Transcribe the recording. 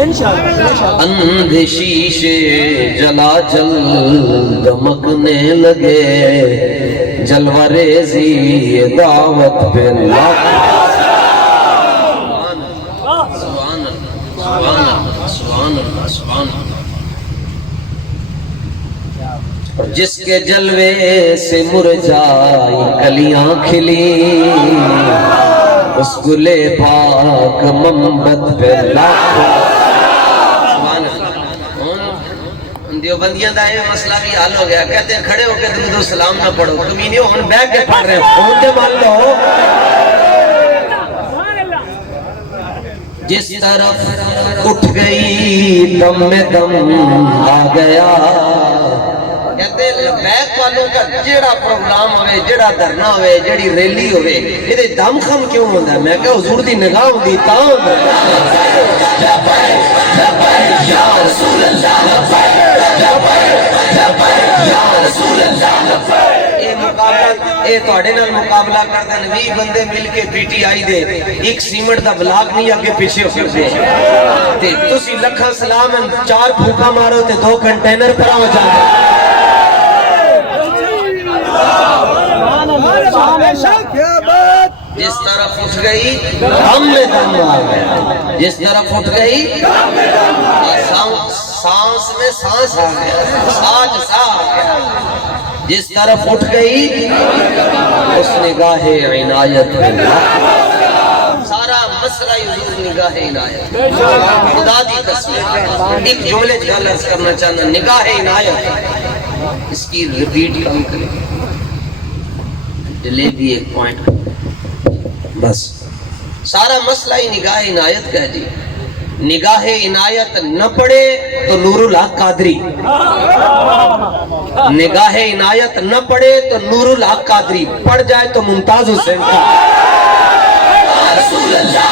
اندھے شیشے جلا جل دمکنے لگے، جلوہ ریزی دعوت پہ لاکھ۔ سبحان اللہ سبحان اللہ سبحان اللہ سبحان اللہ۔ جس کے جلوے سے مرجائی کلیاں کھلی، اس گلے پاک منبت پہ لاکھوں۔ سبحان اللہ۔ دیوبندیاں دا یہ مسئلہ بھی حل ہو گیا، کہتے ہیں کھڑے ہو کے درود و سلام نہ پڑھو، کمینیوں ہن بیٹھ کے پڑھ رہے ہیں، فون تے مان لو۔ جس طرف اٹھ گئی دم میں دم آ گیا، کہتے ہیں لبیک والوں کا جیڑا پروگرام ہوئے، جیڑا دھرنا ہوئے، جیڑی ریلی ہوئے، یہ دم خم کیوں ہوندہ ہے؟ میں کہا حضور دی نگاہ ہوندی تاں ہوندہ ہے۔ یا رسول اللہ یا رسول اللہ۔ اے توڑے نال مقابلہ کردہ 20 بندے مل کے پی ٹی آئی دے ایک سیمنٹ دا بلاک نہیں آگے پیچھے ہو کر دے، تسی لکھا سلام 4 پھوکا مارو تے 2 کنٹینر پر آ جانا۔ جس طرف اٹھ گئی دم میں دم آ گیا، جس طرف اٹھ گئی سانس میں سانس آ گیا، سانس سا آ گیا۔ جس طرف اٹھ گئی اس نگاہ عنایت اللہ۔ سارا مسئلہ حضور نگاہ عنایت، خدا دی قسم۔ ایک جملے جہاں عرض کرنا چاہنا، نگاہ عنایت، اس کی ریپیٹ کم کریں، ڈیلے بھی ایک پوائنٹ بس۔ سارا مسئلہ ہی نگاہ عنایت کا ہے جی۔ نگاہ عنایت نہ پڑے تو نور الحق قادری، نگاہ عنایت نہ پڑے تو نور الحق قادری، پڑھ جائے تو ممتاز حسین کا۔ رسول اللہ